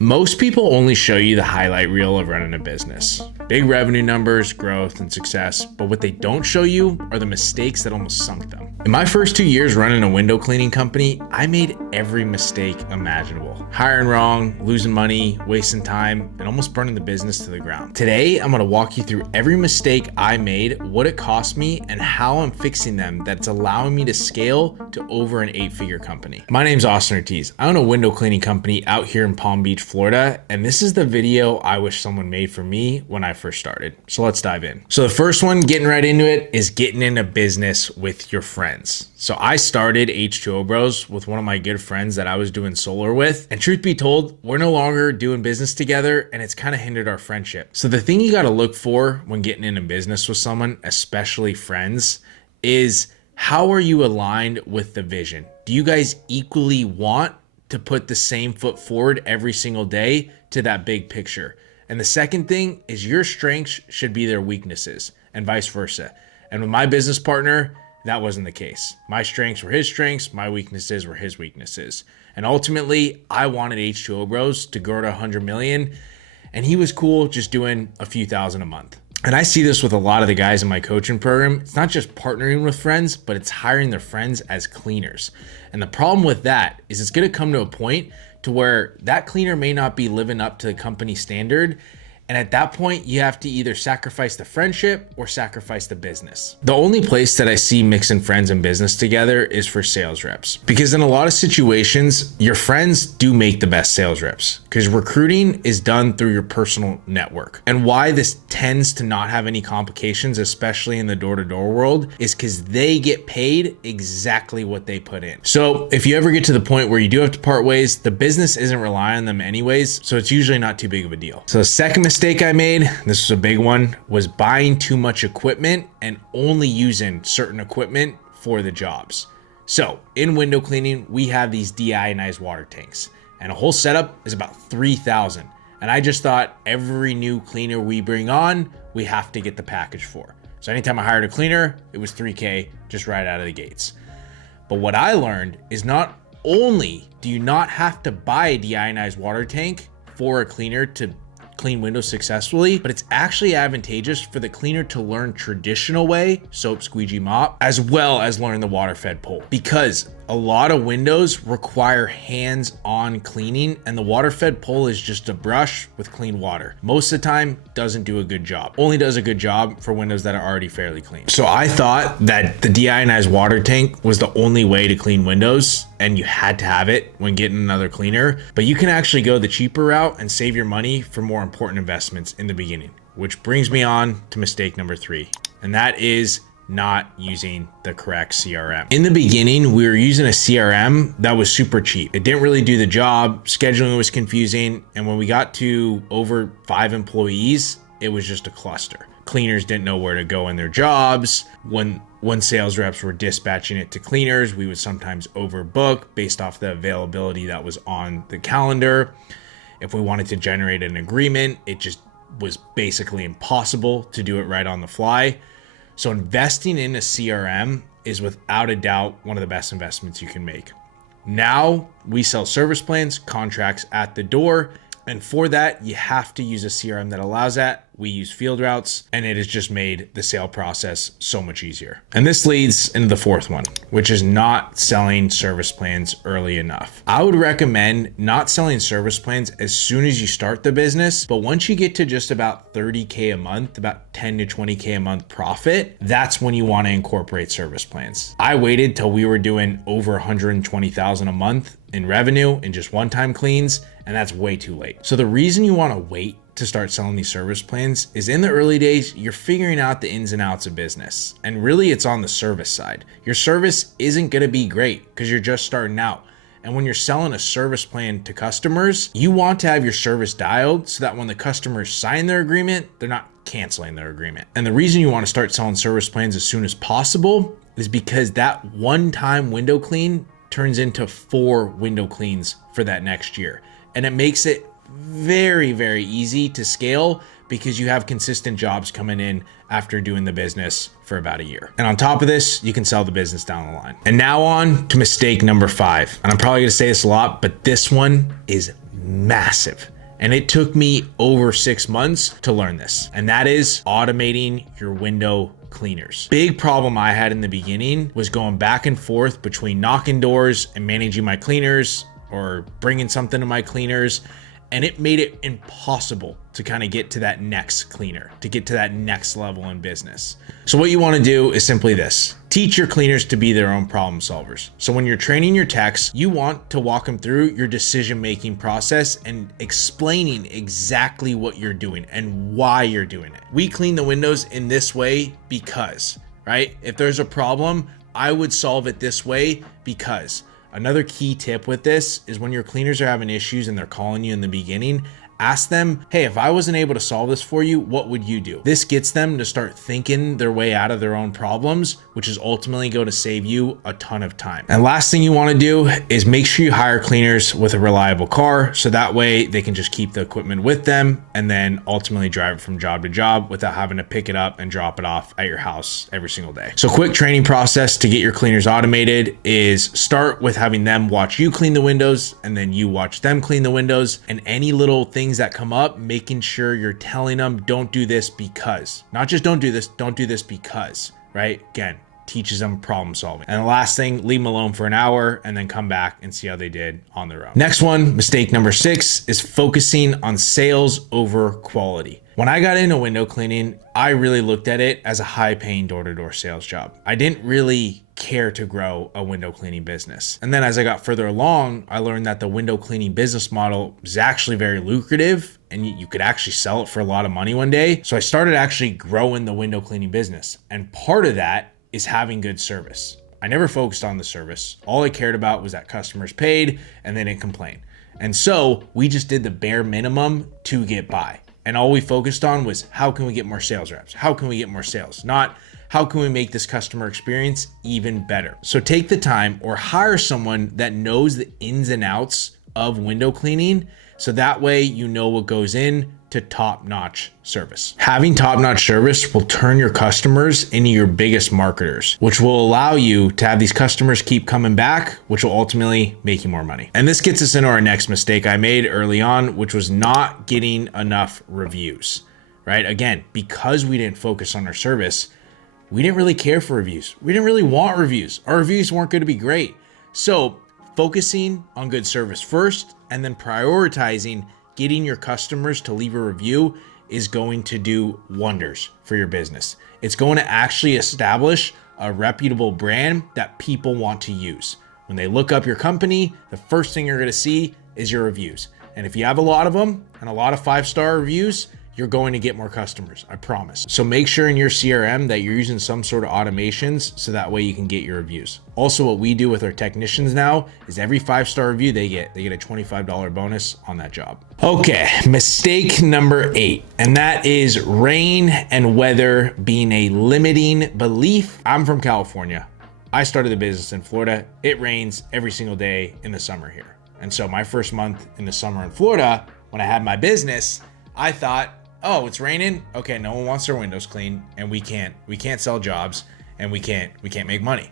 Most people only show you the highlight reel of running a business. Big revenue numbers, growth, and success, but what they don't show you are the mistakes that almost sunk them. In my first 2 years running a window cleaning company, I made every mistake imaginable. Hiring wrong, losing money, wasting time, and almost burning the business to the ground. Today, I'm gonna walk you through every mistake I made, what it cost me, and how I'm fixing them that's allowing me to scale to over an 8-figure company. My name's Austin Ortiz. I own a window cleaning company out here in Palm Beach, Florida, and this is the video I wish someone made for me when I first started. So let's dive in. So the first one, getting right into it, is getting into business with your friends. So I started H2O Bros with one of my good friends that I was doing solar with, and truth be told, we're no longer doing business together, and it's kind of hindered our friendship. So the thing you got to look for when getting into business with someone, especially friends, is how are you aligned with the vision? Do you guys equally want to put the same foot forward every single day to that big picture? And the second thing is your strengths should be their weaknesses and vice versa. And with my business partner, that wasn't the case. My strengths were his strengths, my weaknesses were his weaknesses. And ultimately, I wanted H2O Bros to grow to 100 million, and he was cool just doing a few thousand a month. And I see this with a lot of the guys in my coaching program. It's not just partnering with friends, but it's hiring their friends as cleaners. And the problem with that is it's going to come to a point to where that cleaner may not be living up to the company standard. And at that point, you have to either sacrifice the friendship or sacrifice the business. The only place that I see mixing friends and business together is for sales reps. Because in a lot of situations, your friends do make the best sales reps, because recruiting is done through your personal network. And why this tends to not have any complications, especially in the door-to-door world, is because they get paid exactly what they put in. So if you ever get to the point where you do have to part ways, the business isn't relying on them anyways, so it's usually not too big of a deal. So the second mistake I made, this was a big one, was buying too much equipment and only using certain equipment for the jobs. So in window cleaning, we have these deionized water tanks, and a whole setup is about $3,000. And I just thought every new cleaner we bring on, we have to get the package for. So anytime I hired a cleaner, it was $3K just right out of the gates. But what I learned is not only do you not have to buy a deionized water tank for a cleaner to clean windows successfully, but it's actually advantageous for the cleaner to learn traditional way, soap, squeegee, mop, as well as learn the water fed pull, because a lot of windows require hands-on cleaning, and the water fed pull is just a brush with clean water. Most of the time, doesn't do a good job. Only does a good job for windows that are already fairly clean. So I thought that the deionized water tank was the only way to clean windows, and you had to have it when getting another cleaner. But you can actually go the cheaper route and save your money for more important investments in the beginning, which brings me on to mistake number 3, and that is not using the correct CRM. In the beginning, we were using a CRM that was super cheap. It didn't really do the job. Scheduling was confusing. And when we got to over 5 employees, it was just a cluster. Cleaners didn't know where to go in their jobs. When sales reps were dispatching it to cleaners, we would sometimes overbook based off the availability that was on the calendar. If we wanted to generate an agreement, it just was basically impossible to do it right on the fly. So investing in a CRM is without a doubt one of the best investments you can make. Now we sell service plans, contracts at the door. And for that, you have to use a CRM that allows that. We use field routes, and it has just made the sale process so much easier. And this leads into the 4th one, which is not selling service plans early enough. I would recommend not selling service plans as soon as you start the business, but once you get to just about 30K a month, about 10 to 20K a month profit, that's when you want to incorporate service plans. I waited till we were doing over 120,000 a month in revenue in just one-time cleans, and that's way too late. So the reason you want to wait to start selling these service plans is in the early days, you're figuring out the ins and outs of business. And really it's on the service side. Your service isn't going to be great because you're just starting out. And when you're selling a service plan to customers, you want to have your service dialed so that when the customers sign their agreement, they're not canceling their agreement. And the reason you want to start selling service plans as soon as possible is because that one-time window clean turns into 4 window cleans for that next year. And it makes it very, very easy to scale because you have consistent jobs coming in after doing the business for about a year. And on top of this, you can sell the business down the line. And now on to mistake number 5. And I'm probably gonna say this a lot, but this one is massive. And it took me over 6 months to learn this. And that is automating your window cleaners. Big problem I had in the beginning was going back and forth between knocking doors and managing my cleaners or bringing something to my cleaners. And it made it impossible to kind of get to that next cleaner, to get to that next level in business. So what you want to do is simply this: teach your cleaners to be their own problem solvers. So when you're training your techs, you want to walk them through your decision-making process and explaining exactly what you're doing and why you're doing it. We clean the windows in this way because, right? If there's a problem, I would solve it this way because. Another key tip with this is when your cleaners are having issues and they're calling you in the beginning, ask them, hey, if I wasn't able to solve this for you, what would you do? This gets them to start thinking their way out of their own problems, which is ultimately going to save you a ton of time. And last thing you want to do is make sure you hire cleaners with a reliable car, so that way they can just keep the equipment with them and then ultimately drive it from job to job without having to pick it up and drop it off at your house every single day. So quick training process to get your cleaners automated is start with having them watch you clean the windows and then you watch them clean the windows, and any little things that come up, making sure you're telling them, don't do this because, not just don't do this because, right? Again, teaches them problem solving. And the last thing, leave them alone for an hour and then come back and see how they did on their own. Next one, mistake number 6 is focusing on sales over quality. When I got into window cleaning, I really looked at it as a high-paying door-to-door sales job. I didn't really care to grow a window cleaning business. And then as I got further along, I learned that the window cleaning business model is actually very lucrative and you could actually sell it for a lot of money one day. So I started actually growing the window cleaning business. And part of that is having good service. I never focused on the service. All I cared about was that customers paid and they didn't complain. And so we just did the bare minimum to get by. And all we focused on was how can we get more sales reps? How can we get more sales? Not how can we make this customer experience even better? So take the time or hire someone that knows the ins and outs of window cleaning, so that way you know what goes in to top-notch service. Having top-notch service will turn your customers into your biggest marketers, which will allow you to have these customers keep coming back, which will ultimately make you more money. And this gets us into our next mistake I made early on, which was not getting enough reviews, right? Again, because we didn't focus on our service, we didn't really care for reviews. We didn't really want reviews. Our reviews weren't going to be great. So focusing on good service first and then prioritizing getting your customers to leave a review is going to do wonders for your business. It's going to actually establish a reputable brand that people want to use. When they look up your company, the first thing you're going to see is your reviews. And if you have a lot of them and a lot of 5-star reviews, you're going to get more customers, I promise. So make sure in your CRM that you're using some sort of automations so that way you can get your reviews. Also, what we do with our technicians now is every 5-star review they get a $25 bonus on that job. Okay, mistake number 8, and that is rain and weather being a limiting belief. I'm from California. I started the business in Florida. It rains every single day in the summer here. And so my first month in the summer in Florida, when I had my business, I thought, oh, it's raining. Okay, no one wants their windows cleaned, and we can't sell jobs, and we can't make money.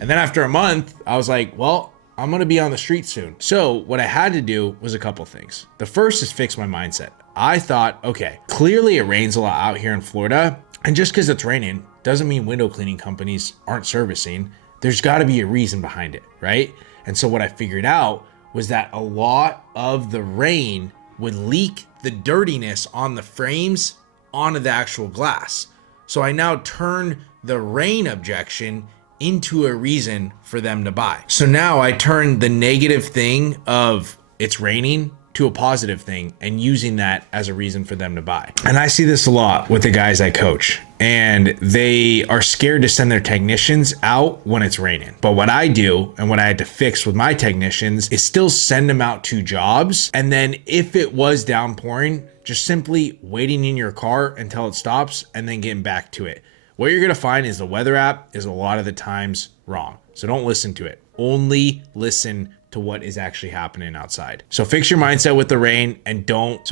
And then after a month, I was like, well, I'm gonna be on the street soon. So what I had to do was a couple things. The first is fix my mindset. I thought, okay, clearly it rains a lot out here in Florida, and just because it's raining doesn't mean window cleaning companies aren't servicing. There's got to be a reason behind it, right? And so what I figured out was that a lot of the rain would leak the dirtiness on the frames onto the actual glass. So I now turn the rain objection into a reason for them to buy. So now I turn the negative thing of it's raining to a positive thing and using that as a reason for them to buy. And I see this a lot with the guys I coach, and they are scared to send their technicians out when it's raining. But what I do and what I had to fix with my technicians is still send them out to jobs. And then if it was downpouring, just simply waiting in your car until it stops and then getting back to it. What you're going to find is the weather app is a lot of the times wrong. So don't listen to it. Only listen to what is actually happening outside. So fix your mindset with the rain and don't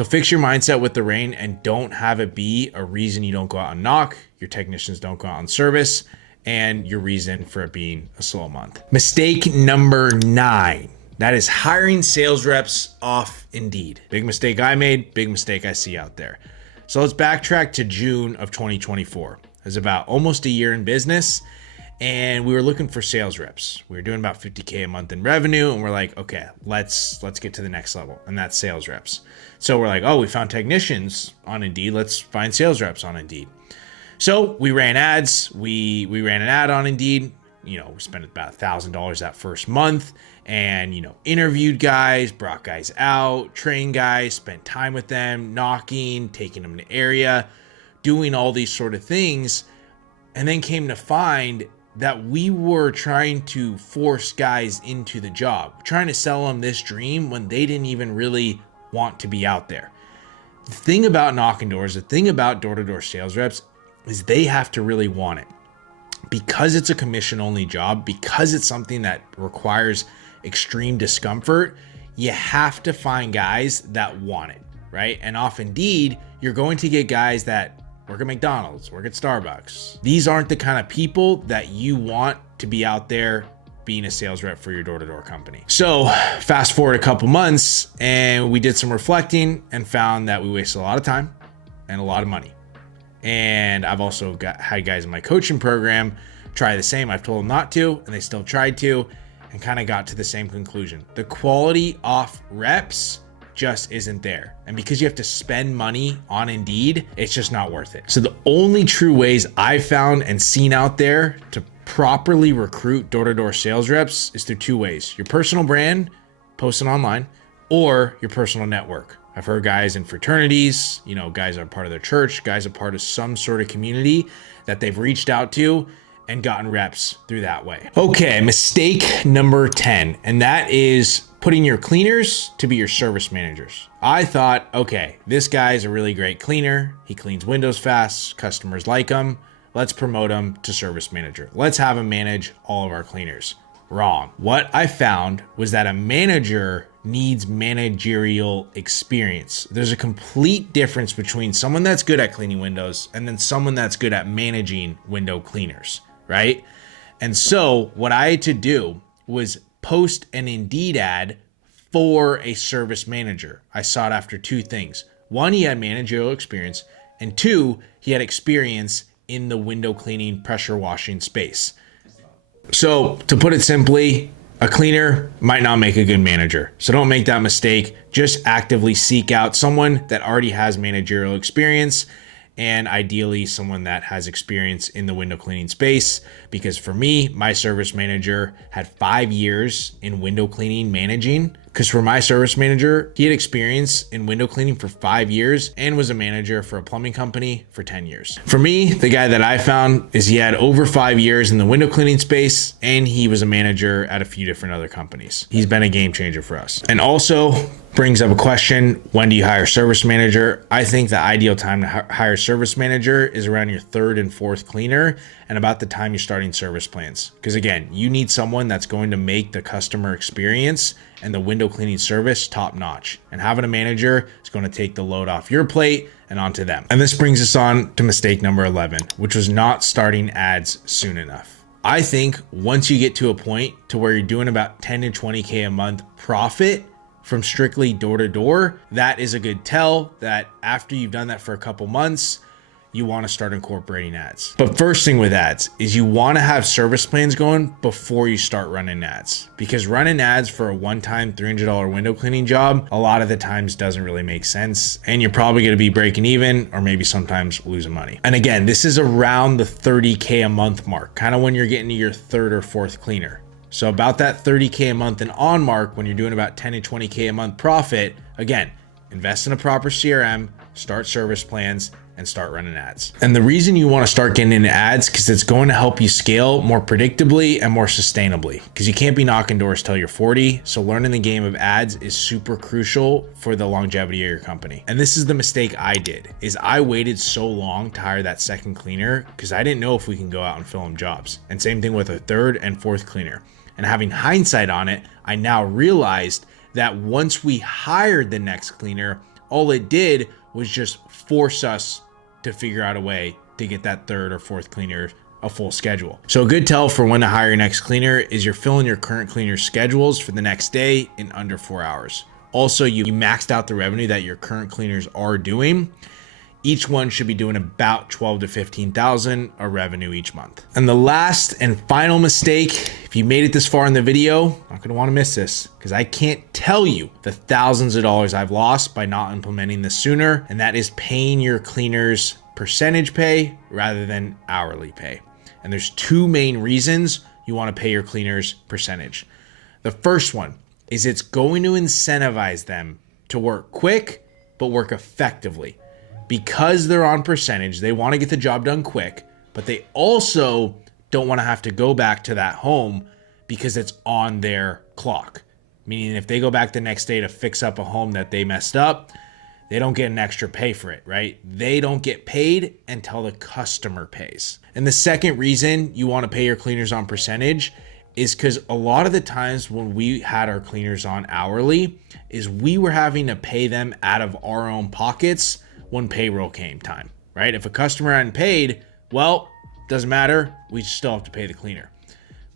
have it be a reason you don't go out and knock, your technicians don't go out on service, and your reason for it being a slow month. Mistake number 9. That is hiring sales reps off Indeed. Big mistake I made, big mistake I see out there. So let's backtrack to June of 2024. It was about almost a year in business, and we were looking for sales reps. We were doing about 50K a month in revenue, and we're like, okay, let's get to the next level, and that's sales reps. So we're like, oh, we found technicians on Indeed. Let's find sales reps on Indeed. So we ran ads. We ran an ad on Indeed. We spent about $1,000 that first month, and interviewed guys, brought guys out, trained guys, spent time with them, knocking, taking them to area, doing all these sort of things, and then came to find that we were trying to force guys into the job, trying to sell them this dream when they didn't even really want to be out there. The thing about knocking doors, the thing about door-to-door sales reps is they have to really want it. Because it's a commission-only job, because it's something that requires extreme discomfort, you have to find guys that want it, right? And off Indeed, you're going to get guys that work at McDonald's, work at Starbucks. These aren't the kind of people that you want to be out there being a sales rep for your door-to-door company. So fast forward a couple months, and we did some reflecting and found that we wasted a lot of time and a lot of money. And I've also had guys in my coaching program try the same. I've told them not to, and they still tried to, and kind of got to the same conclusion. The quality off reps just isn't there. And because you have to spend money on Indeed, it's just not worth it. So the only true ways I've found and seen out there to properly recruit door-to-door sales reps is through two ways: your personal brand, posting online, or your personal network. I've heard guys in fraternities, guys are part of their church, guys are part of some sort of community that they've reached out to and gotten reps through that way. Okay, mistake number 10, and that is putting your cleaners to be your service managers. I thought, okay, this guy's a really great cleaner. He cleans windows fast. Customers like him. Let's promote him to service manager. Let's have him manage all of our cleaners. Wrong. What I found was that a manager needs managerial experience. There's a complete difference between someone that's good at cleaning windows and then someone that's good at managing window cleaners, right? And so what I had to do was post an Indeed ad for a service manager. I sought after two things. One, he had managerial experience, and two, he had experience in the window cleaning, pressure washing space. So to put it simply, a cleaner might not make a good manager. So don't make that mistake. Just actively seek out someone that already has managerial experience, and ideally someone that has experience in the window cleaning space. Because for me, my service manager had 5 years in window cleaning managing. Because for my service manager, he had experience in window cleaning for 5 years and was a manager for a plumbing company for 10 years. For me, the guy that I found is he had over 5 years in the window cleaning space, and he was a manager at a few different other companies. He's been a game changer for us. And also brings up a question: when do you hire a service manager? I think the ideal time to hire a service manager is around your third and fourth cleaner, and about the time you're starting service plans. Because again, you need someone that's going to make the customer experience and the window cleaning service top notch. And having a manager is going to take the load off your plate and onto them. And this brings us on to mistake number 11, which was not starting ads soon enough. I think once you get to a point to where you're doing about 10 to 20K a month profit from strictly door to door, that is a good tell that after you've done that for a couple months, you want to start incorporating ads. But first thing with ads is you want to have service plans going before you start running ads, because running ads for a one-time $300 window cleaning job a lot of the times doesn't really make sense, and you're probably going to be breaking even or maybe sometimes losing money. And again, this is around the 30K a month mark, kind of when you're getting to your third or fourth cleaner. So about that 30K a month and on mark, when you're doing about 10 to 20K a month profit, again, invest in a proper CRM, start service plans, and start running ads. And the reason you want to start getting into ads, because it's going to help you scale more predictably and more sustainably, because you can't be knocking doors till you're 40. So learning the game of ads is super crucial for the longevity of your company. And this is the mistake I did, is I waited so long to hire that second cleaner because I didn't know if we can go out and fill them jobs. And same thing with a third and fourth cleaner. And having hindsight on it, I now realized that once we hired the next cleaner, all it did was just force us to figure out a way to get that third or fourth cleaner a full schedule. So a good tell for when to hire your next cleaner is you're filling your current cleaner's schedules for the next day in under 4 hours. Also, you maxed out the revenue that your current cleaners are doing. Each one should be doing about 12 to 15,000 of revenue each month. And the last and final mistake, if you made it this far in the video, not gonna wanna miss this, because I can't tell you the thousands of dollars I've lost by not implementing this sooner, and that is paying your cleaners percentage pay rather than hourly pay. And there's two main reasons you wanna pay your cleaners percentage. The first one is it's going to incentivize them to work quick, but work effectively. Because they're on percentage, they want to get the job done quick, but they also don't want to have to go back to that home because it's on their clock. Meaning if they go back the next day to fix up a home that they messed up, they don't get an extra pay for it, right? They don't get paid until the customer pays. And the second reason you want to pay your cleaners on percentage is because a lot of the times when we had our cleaners on hourly is we were having to pay them out of our own pockets when payroll came time, right? If a customer hadn't paid, well, doesn't matter, we still have to pay the cleaner.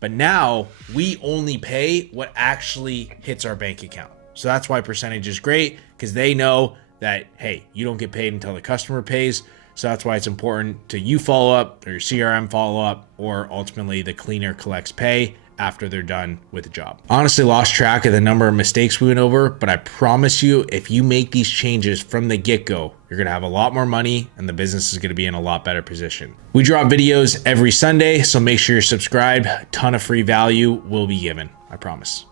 But now we only pay what actually hits our bank account. So that's why percentage is great, because they know that, hey, you don't get paid until the customer pays. So that's why it's important to you follow up, or your CRM follow up, or ultimately the cleaner collects pay after they're done with the job. Honestly, lost track of the number of mistakes we went over, but I promise you, if you make these changes from the get-go, you're gonna have a lot more money and the business is gonna be in a lot better position. We drop videos every Sunday, so make sure you're subscribed. A ton of free value will be given, I promise.